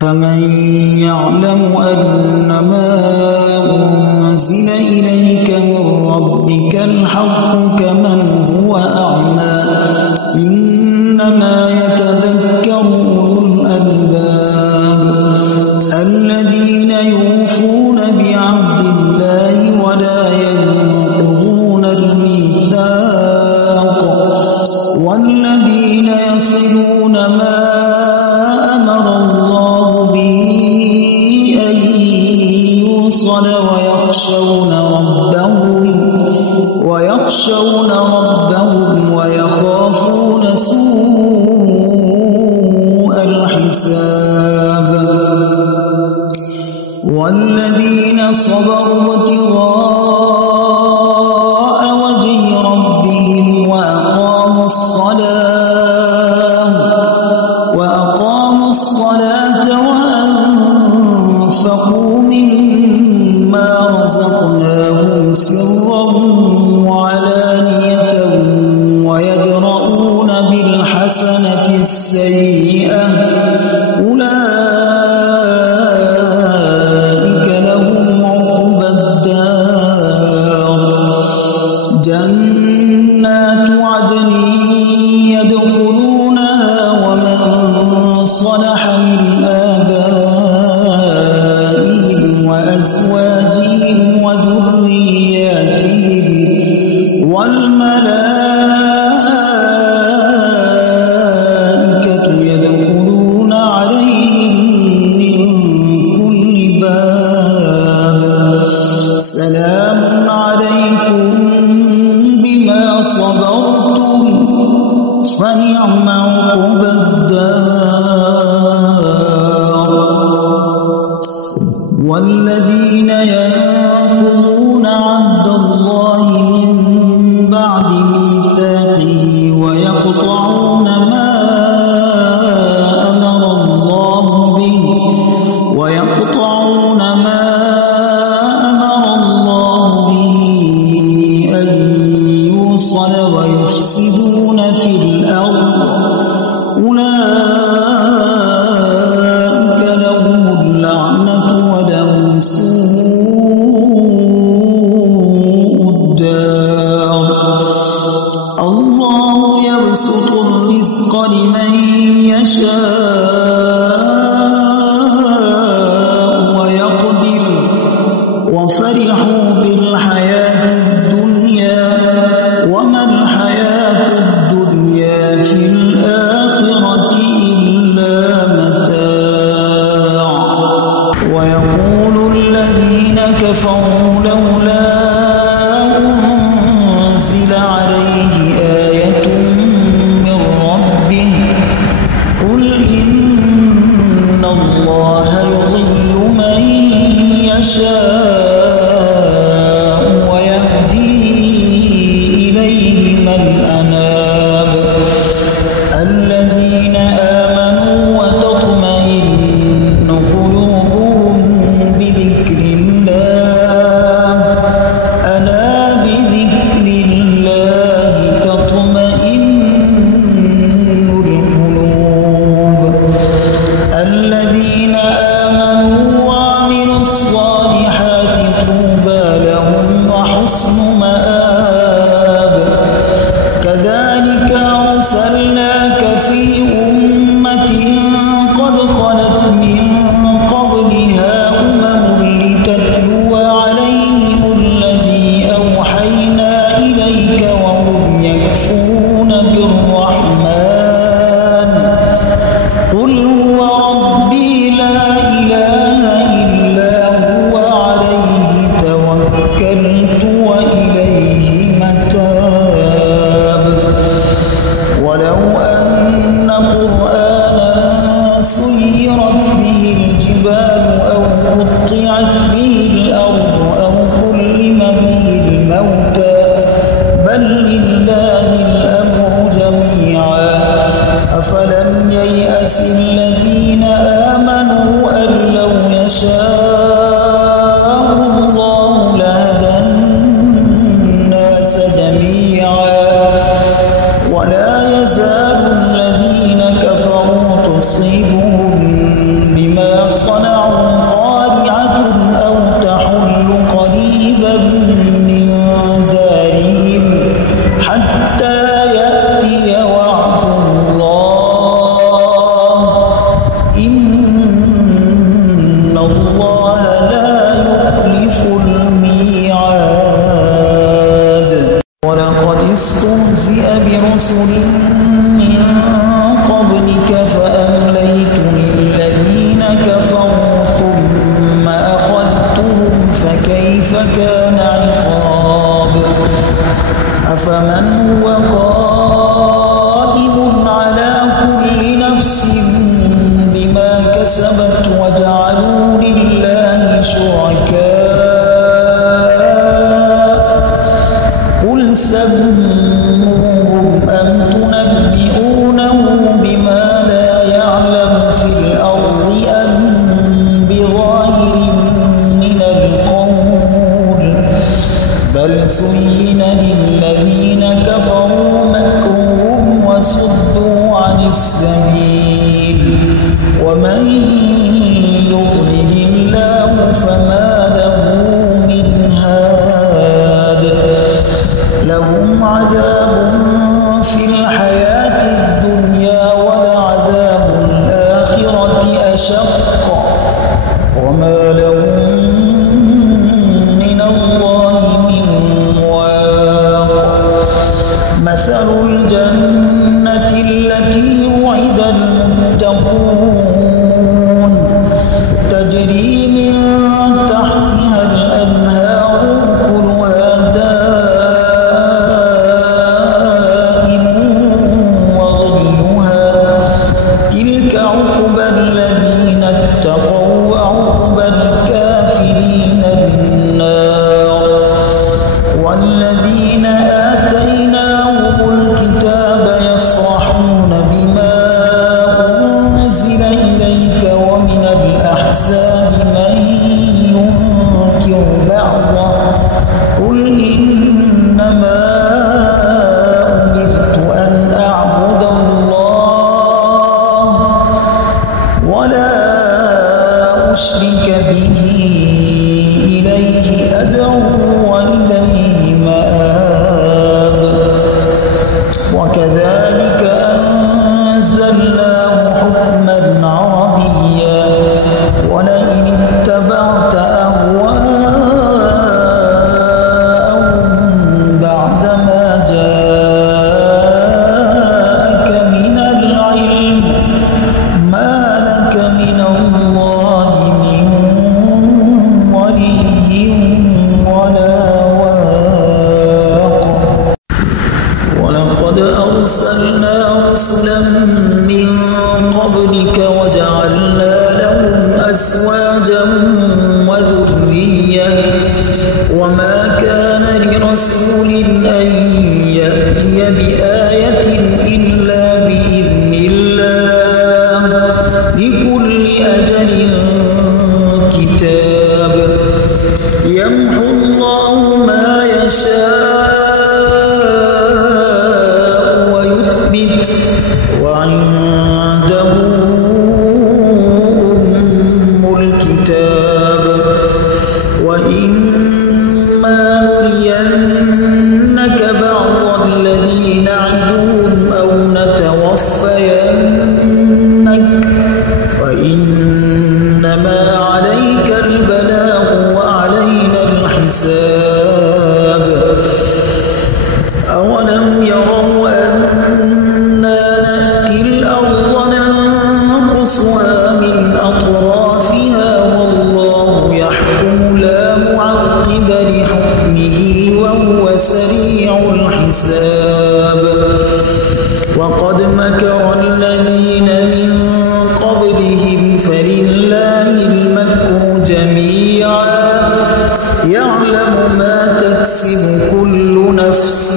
فمن يعلم أنما أنزل إليك من ربك الحق كمن هو أعمى إنما يتذكر أولو الألباب الذين يوفون بعهد الله ولا ينقضون الميثاق والذين يصلون ما أمر الله به أن يوصل ويخشون ربهم ويخافون سوء الحساب والذين صبروا ابتغاء وجه ربهم وأقاموا الصلاة وأنفقوا مما رزقناهم سرا وعلانية ويدرؤون بالحسنة السيئة أولئك لهم عقبى الدار جنات عدن يدخلونها ومن صلح من آبائهم وأزواجهم وذرياتهم والملائكة يدخلون عليهم من كل باب سلام عليكم بما صبرتم فنعم عقبى الدار والذين ينقضون عهد الله من بعد ميثاقه ويقطعون ما أمر الله به أن يوصل ويفسدون في الأرض أولئك لهم اللعنة ولهم سوء الدار الله يبسط الرزق لمن يشاء ويقدر وفرحوا بالحياة الدنيا وما الحياة الدنيا في الآخرة إلا متاع ويقول الذين كفروا لولا أنزل عليه آية من ربه قل إن الله يضل من يشاء ويهدي إليه من أناب الذين آمنوا وتطمئن قلوبهم بذكر الله ألا بذكر الله تطمئن القلوب الذين آمنوا وعملوا الصالحات طوبى لهم وحسن مآب كذلك أرسلناك في أمة قد خلت من قبلها لتتلو عليهم الذي أوحينا إليك وهم يكفرون بالرحمن قل هو ربي لا إله إلا هو عليه توكلت وإليه متاب ولو أن قرآنا سيرت به الجبال أو قطعت به الأرض أو كلم به الموتى بل لله الأمر جميعا أفلم ييأس الذين آمنوا أن لو يشاء الله لهدى الناس جميعا ولا يزال الذين كفروا تصيبهم بما رسل من قبلك فأمليت للذين كفروا ثم أخذتهم فكيف كان عقاب أفمن هو قائم على كل نفس بما كسبت وجعلوا لله شركاء قل سموهم أم تنبئونه بما لا يعلم في الأرض أم بظاهر من القول بل زين للذين كفروا مكرهم وصدوا عن السبيل ومن يضلل الله فما له من هاد لهم عذاب في الحياة الدنيا ولعذاب الآخرة أشق وما لهم من الله من واق مثل الجنة التي وعد المتقون تجري من تحتها الأنهار أكلها دائم وظلها تلك عقبى الذين اتقوا وعقبى الكافرين النار والذين آتيناهم الكتاب يفرحون بما أنزل إليك ومن الأحزاب من ينكر بعضه قل إنما أمرت أن أعبد الله ولا أشرك به إليه أدعو وإليه مآب وكذلك أنزلناه حكما عربيا ولئن اتبعت أهواءهم بعدما جاءك من العلم ما لك من الله من ولي ولا واق ولقد أرسلنا رسلا من قبلك وجعلنا لهم أزواجا وذرية وما كان لرسول أن يأتي بآية إلا بإذن الله لكل أجل كتاب يمحو الله ما يشاء ويثبت وعنده أم الكتاب وإما نرينك بعض الذي نعدهم أو نتوفينك فإنما عليك البلاغ وعلينا الحساب أولم يروا أنا نأتي الأرض ننقصها من أطرافها والله يحكم لا معقب لحكمه وهو سريع الحساب وقد مكر الذين من قبلهم فلله المكر جميعا يعلم ما تكسب كل نفس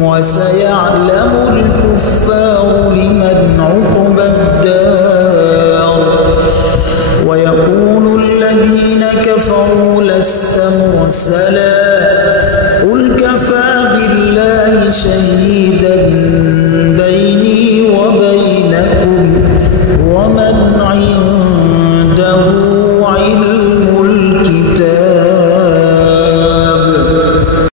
وسيعلم الكفار لمن عقبى الدار ويقول الذين كفروا لست مرسلا